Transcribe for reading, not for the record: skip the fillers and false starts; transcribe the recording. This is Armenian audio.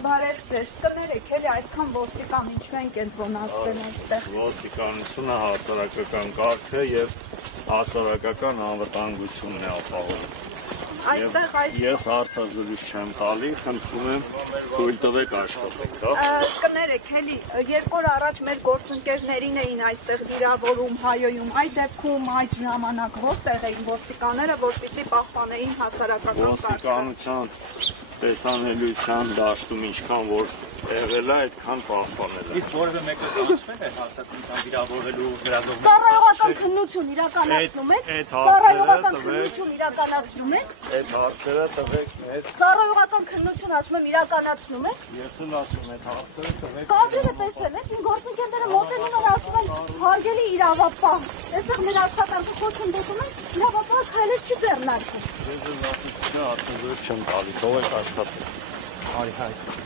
Բարև ձեզ, կներեք էլի այսքան ոստիկան ինչու են կենտրոնացրել այստեղ։ Ոստիկանությունը հասարակական կարգը եւ հասարակական անվտանգությունն է ապահովում։ Ես հարցազրույց չեմ տալի, խնդրում եմ թույլ տվեք աշխատենք, հա։ Կներեք էլի, 2 օր առաջ մեր գործընկերներին էին այստեղ վիրավորում, հայոյում, այդ դեպքում այդ ժամանակ որտեղ էին ոստիկանները, որպեսզի պահպանեին հասարակական կարգը։ Ոստիկանության տեսանելիության դաշտում ինչքան որ եղել է, այդքան պահպանել է։ Իսկ որևէ մեկը կանչվել է հարձակումից վիրավորելու վերաբերյալ։ Ծառայողական քննություն իրականացնում եք։ Ծառայողական քննություն իրականացնում եք։ Այդ հարցերը տվեք մեր։ Ծառայողական քննություն ասում եմ իրականացնում եք։ Ես էլ ասում եմ հարցերը տվեք։ Կադրերը տեսել եք, իմ գործընկերները մոտենում են ասում են հարգելի իրավապահ։ Այստեղ մեր աշխատանքը խոչընդոտում են, իրավապահը քայլեր չի ձեռնարկում։ Ես ասում եմ հարցերը չեմ տալի, թողեք աշխատենք։ Արի հայ։